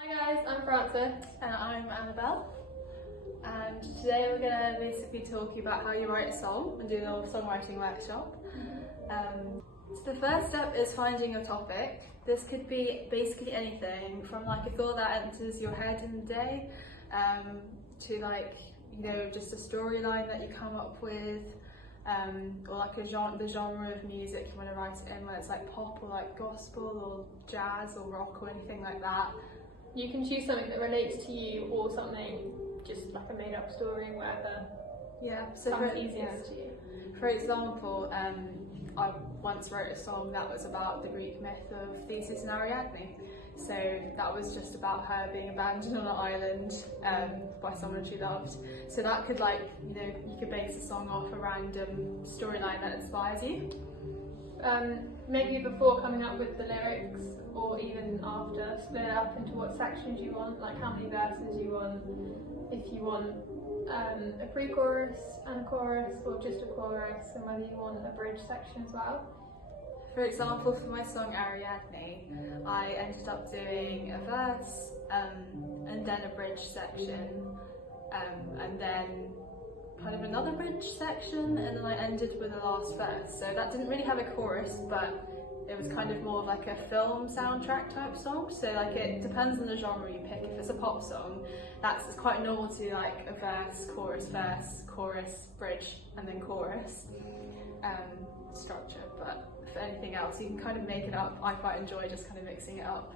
Hi guys, I'm Frances. And I'm Annabelle, and today we're going to basically talk about how you write a song and do a little songwriting workshop. So the first step is finding your topic. This could be basically anything from like a thought that enters your head in the day to like, just a storyline that you come up with, or like the genre of music you want to write it in, whether it's like pop or like gospel or jazz or rock or anything like that. You can choose something that relates to you or something just like a made up story, whatever So sounds easiest to you. For example, I once wrote a song that was about the Greek myth of Theseus and Ariadne. So that was just about her being abandoned on an island by someone she loved. So that could you could base a song off a random storyline that inspires you. Maybe before coming up with the lyrics or even after, split it up into what sections you want, like how many verses you want, if you want a pre-chorus and a chorus or just a chorus, and whether you want a bridge section as well. For example, for my song Ariadne, I ended up doing a verse and then a bridge section and then kind of another bridge section, and then I ended with the last verse. So that didn't really have a chorus, but it was kind of more of like a film soundtrack type song. So like it depends on the genre you pick. If it's a pop song, it's quite normal to like a verse, chorus, bridge, and then chorus structure. But for anything else, you can kind of make it up. I quite enjoy just kind of mixing it up.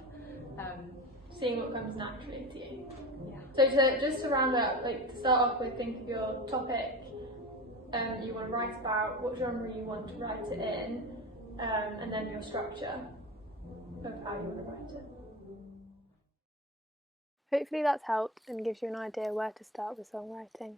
Seeing what comes naturally to you. Yeah. So just to round up, to start off with, think of your topic you want to write about, what genre you want to write it in, and then your structure of how you want to write it. Hopefully that's helped and gives you an idea where to start with songwriting.